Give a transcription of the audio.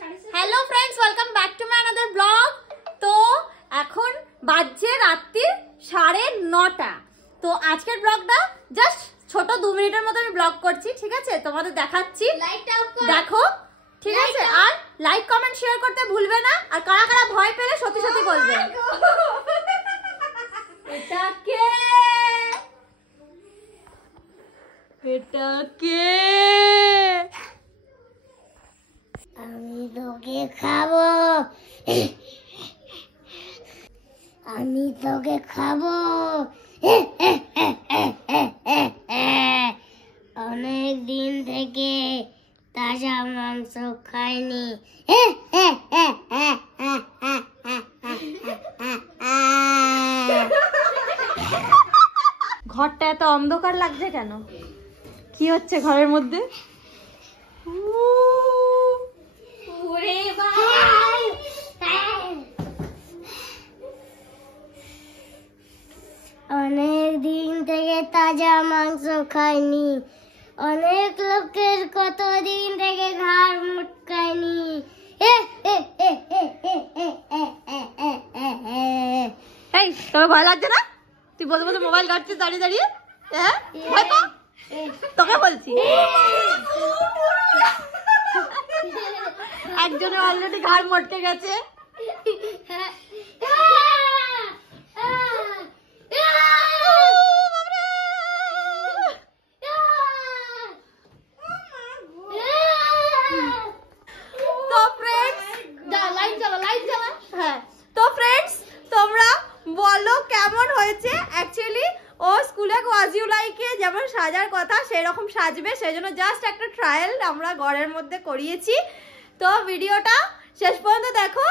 Hello friends, welcome back to my another blog. तो এখন বাজে রাত্রি 9:30। তো আজকের ব্লগটা জাস্ট ছোট 2 মিনিটের মতো আমি ব্লগ করছি, ঠিক আছে? তোমাদের দেখাচ্ছি, দেখো, ঠিক আছে? আর লাইক কমেন্ট শেয়ার করতে ভুলবে না। আর কারা কারা ভয় পেলে সত্যি সত্যি বলবে। এটা কে? এটা কে? আমি তোকে খাবো, আমি তোকে খাবো। অনেক দিন থেকে তাজা মাংস খাইনি। ঘরটা এত অন্ধকার লাগছে কেন? কি হচ্ছে ঘরের মধ্যে? অনেক দিন থেকে তাজা মাংস খাইনি। অনেক লোকের কতদিন থেকে ঘাড় মুটকায়নি। এই, তোর ভয় লাগছে না? তুই বলতে বলতে মোবাইল ঘাটছিস দাঁড়িয়ে দাঁড়িয়ে। হ্যাঁ, ভয় তো? তোকে বলছি। একজনের অলরেডি ঘাড় মটকে গেছে। তোমরা বলো কেমন হয়েছে? অ্যাকচুয়ালি ও স্কুলে ওয়াজিউলাইকে যেমন সাজার কথা সেরকম সাজবে, সেই জন্য জাস্ট একটা ট্রায়াল আমরা ঘরের মধ্যে করিয়েছি। তো ভিডিওটা শেষ পর্যন্ত দেখো,